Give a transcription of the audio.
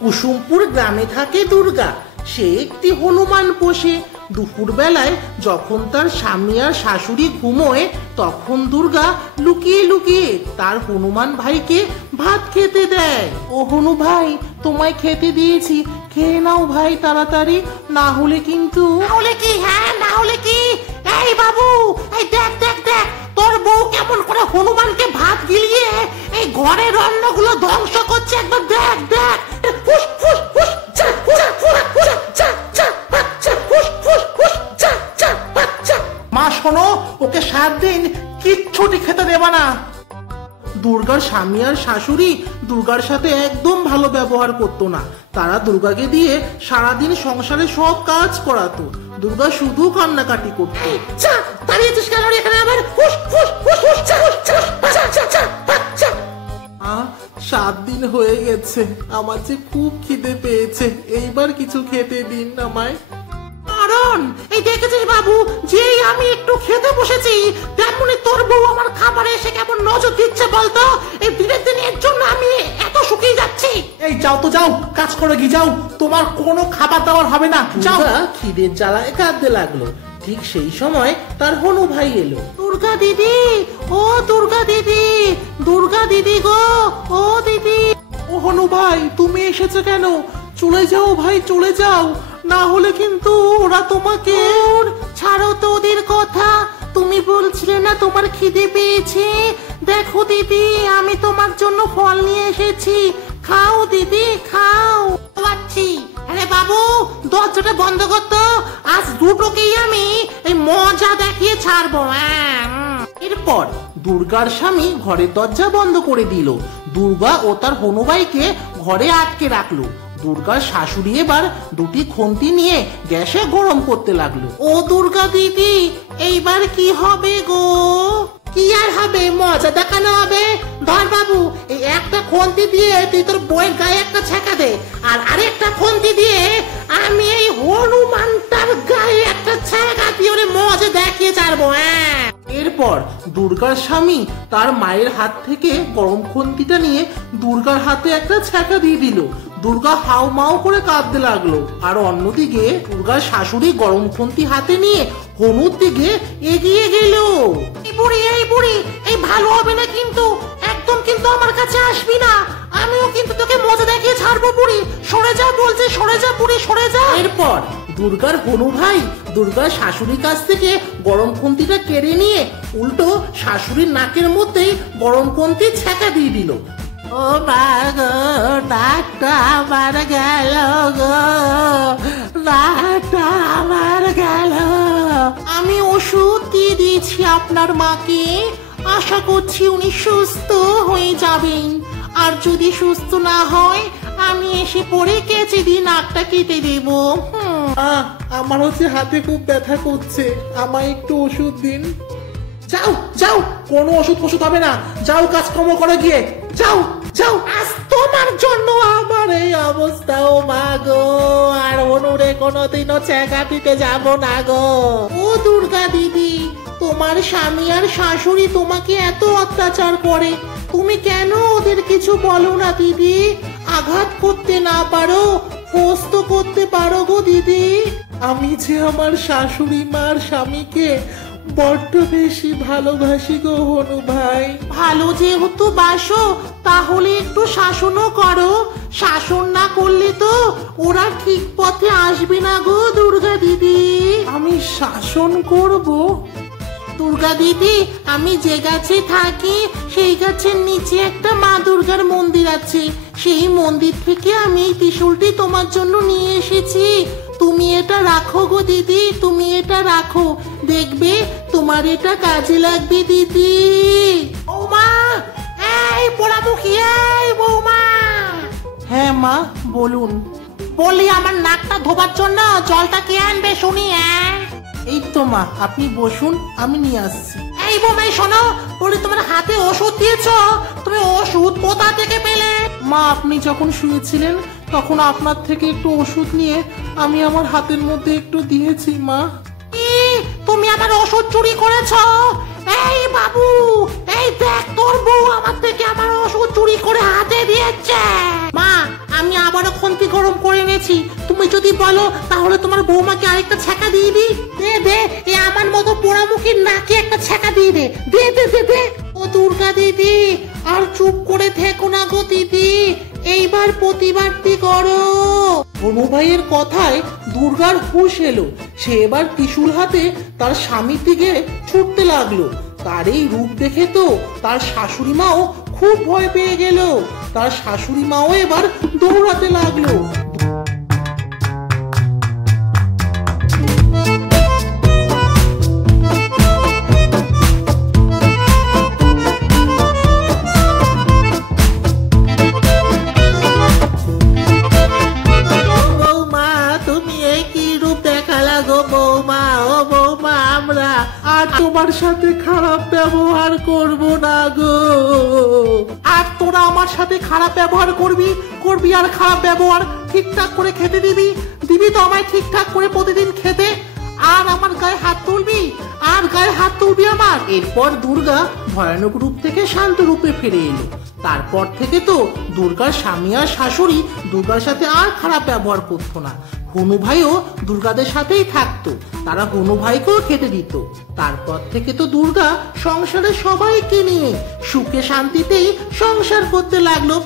কুসুমপুর গ্রামে থাকে দুর্গা। সে একটি হনুমান পোষে। দুপুর বেলায় যখন তার স্বামী আর শাশুড়ি ঘুমোয়, তখন দুর্গা লুকিয়ে লুকিয়ে তার হনুমান ভাইকে ভাত খেতে দেয়। ও হনু ভাই, তোমায় খেতে দিয়েছি, খেয়ে নাও ভাই তাড়াতাড়ি, না হলে কিন্তু। না হলে কি? হ্যাঁ, না হলে কি? এই বাবু, এই দেখ দেখ দেখ, তোর বউ কেমন করে হনুমানকে ভাত গিলিয়ে এই ঘরের রান্নাগুলো ধ্বংস করছে, একবার দেখ দেখ। ফুস ফুস ফুস চা চা ফুস ফুস চা চা চা ফুস ফুস ফুস চা চা চা। মা শোনো, ওকে 7 দিন কিচ্ছুটি খেতে দেবা না। দুর্গার স্বামী আর শাশুড়ি দুর্গার সাথে একদম ভালো ব্যবহার করতো না। তারা দুর্গাকে দিয়ে সারাদিন সংসারে সব কাজ করাতো। দুর্গা শুধু কান্নাকাটি করতো। চা দাঁড়িয়েছিস কেন এখানে? আবার ফুস ফুস ফুস ফুস চা চা চা চা চা। 7 দিন হয়ে গেছে, আমার যে খুব খিদে পেয়েছে, এইবার কিছু খেতে দিন আমায়। কারণ এই দেখেছিস বাবু, যেই আমি একটু খেতে বসেছি তেমনি তোর বউ আমার খাবারে এসে কেমন নজর দিচ্ছে বলতো। এই দিনের দিন এর জন্য আমি এত শুকিয়ে যাচ্ছি। এই যাও তো যাও, কাজ করে কি যাও, তোমার কোনো খাবার দাবার হবে না, যাও। খিদের জ্বালায় কাঁদতে লাগলো। ঠিক সেই সময় তার হনু ভাই এলো। দুর্গা দিদি, ও দুর্গা দিদি, দুর্গা দিদি গো, ও দিদি। ও হনু ভাই, তুমি এসেছো কেন? চলে যাও ভাই, চলে যাও, না হলে কিন্তু ওরা তোমাকে। ছাড়ো তো ওদের কথা, তুমি বলছিলে না তোমার খিদে পেয়েছে? দেখো দিদি, আমি তোমার জন্য ফল নিয়ে এসেছি, খাও দিদি খাও। পাচ্ছি। আরে বাবু, দরজাটা বন্ধ করতো, আজ দুটোকেই আমি এই মজা দেখিয়ে ছাড়বো। এরপর দুর্গার স্বামী ঘরের দরজা বন্ধ করে দিল। দুর্গা ও তার হনুভাইকে ঘরে আটকে রাখলো। দুর্গার শাশুড়ি এবার দুটি খুন্তি নিয়ে গ্যাসে গরম করতে লাগলো। ও দুর্গা দিদি, এইবার কি হবে গো? কি আর হবে, মজা দেখানো হবে। ধর বাবু, এই একটা খুন্তি দিয়ে তুই তোর বইয়ের গায়ে একটা ছ্যাঁকা দে, আর আরেকটা খুন্তি দিয়ে আমি এই হনুমানটার গায়ে একটা ছ্যাঁকা দিয়ে ওরে মজা দেখিয়ে ছাড়বো। এরপর দুর্গার স্বামী তার মায়ের হাত থেকে গরম খুন্তিটা নিয়ে দুর্গার হাতে একটা ছ্যাঁকা দিয়ে দিল। দুর্গা হাউ মাউ করে কাঁদতে লাগলো। আর অন্যদিকে দুর্গার শাশুড়ি গরম খুন্তি হাতে নিয়ে হনুর দিকে এগিয়ে গেল। এই বুড়ি, এই ভালো হবে না কিন্তু, একদম কিন্তু আমার কাছে আসবি না, আমিও কিন্তু তোকে মজা দেখিয়ে ছাড়বো। বুড়ি সরে যা বলছে, সরে যা বুড়ি, সরে যা। এরপর দুর্গার হনু ভাই দুর্গার শাশুড়ির কাছ থেকে গরম খুন্তিটা কেড়ে নিয়ে উল্টো শাশুড়ির নাকের মধ্যেই গরম খুন্তি ছ্যাঁকা দিয়ে দিল। ও মা গো, নাকটা আমার গেল গো, নাকটা আমার গেল। আমি ওষুধ দিয়ে দিয়েছি আপনার মাকে, আশা করছি উনি সুস্থ হয়ে যাবেন। আর যদি সুস্থ না হয় আমি এসে পড়ে কেচে দিয়ে নাকটা কেটে দেব। আমার হচ্ছে হাতে খুব ব্যথা করছে, আমায় একটু ওষুধ দিন। যাও যাও, কোনো ওষুধ ফষুধ হবে না, যাও কাজকর্ম করে গিয়ে, যাও যাও। আজ তোমার জন্য আমার এই অবস্থা। ও মা গো, আর অনুরে কোনোদিনও ছ্যাঁকা দিতে যাব না গো। ও দুর্গা দিদি, তোমার স্বামী আর শাশুড়ি তোমাকে এত অত্যাচার করে, তুমি কেন ওদের কিছু বলো না দিদি? আঘাত করতে না পারো, পোষ তো করতে পারো গো দিদি। আমি যে আমার শাশুড়ি মার স্বামীকে বড্ড বেশি ভালোবাসি গো হনু ভাই। ভালো যেহেতু বাসো, তাহলে একটু শাসনও করো। শাসন না করলে তো ওরা ঠিক পথে আসবে না গো দুর্গা দিদি। আমি শাসন করব? দুর্গা দিদি, আমি যে গাছে থাকি সেই গাছের নিচে একটা মা দুর্গার মন্দির আছে। সেই মন্দির থেকে আমি এই ত্রিশূলটি তোমার জন্য নিয়ে এসেছি। তুমি এটা রাখো গো দিদি, তুমি এটা রাখো, দেখবে তোমার এটা কাজে লাগবে দিদি। বৌমা, এই পোড়ামুখী, এই বৌমা। হ্যাঁ মা, বলুন। বলি আমার নাকটা ধোবার জন্য জলটা কে আনবে শুনি? এই তো মা, আপনি বসুন, আমি নিয়ে আসছি। এই বৌমাই শোনো, বলি তোমার হাতে ওষুধ দিয়েছো, তুমি ওষুধ কোথা থেকে পেলে? মা, আপনি যখন শুয়েছিলেন তখন আপনার থেকে একটু ওষুধ নিয়ে আমি আমার হাতের মধ্যে একটু দিয়েছি মা। তুমি আমার ওষুধ চুরি করেছো? এই বাবু, এই দেখ তোর বউ আমার থেকে আমার ওষুধ চুরি করে হাতে দিয়েছে। মা, আমি আবারও জমালো, তাহলে তোমার বৌমাকে আরেকটা ছ্যাঁকা দিয়ে দি। দে দে, এ আমার মতো পোড়ামুখীর নাকে একটা ছ্যাঁকা দিয়ে দে। দে দে দে দে। ও দুর্গা দিদি, আর চুপ করে থেকো না গো দিদি, এইবার প্রতিবাদটি করো। হনু ভাইয়ের কথায় দুর্গার হুঁশ এলো। সে এবার ত্রিশূল হাতে তার স্বামীর দিকে ছুটতে লাগলো। তার এই রূপ দেখে তো তার শাশুড়ি মাও খুব ভয় পেয়ে গেল। তার শাশুড়ি মাও এবার দৌড়াতে লাগলো। বৌমা, তুমি এই কি রূপ দেখালা গো বৌমা? ও বৌমা, আমরা আর তোমার সাথে খারাপ ব্যবহার করব না গো। আর তোরা আমার সাথে খারাপ ব্যবহার করবি আর খারাপ ব্যবহার ঠিকঠাক করে খেতে দিবি তো আমায় ঠিকঠাক করে প্রতিদিন খেতে। আর আমার গায়ে হাত তুলবি আমার। এরপর দুর্গা ভয়ানক রূপ থেকে শান্ত রূপে ফিরে এলো। তারপর থেকে তো দুর্গার স্বামী আর শাশুড়ি দুর্গার সাথে আর খারাপ ব্যবহার করতো না। হনু ভাইও দুর্গাদের সাথেই থাকতো, তারা হনু ভাইকেও খেতে দিত। তারপর থেকে তো দুর্গা সংসারে সবাইকে নিয়ে সুখে শান্তিতেই সংসার করতে লাগলো।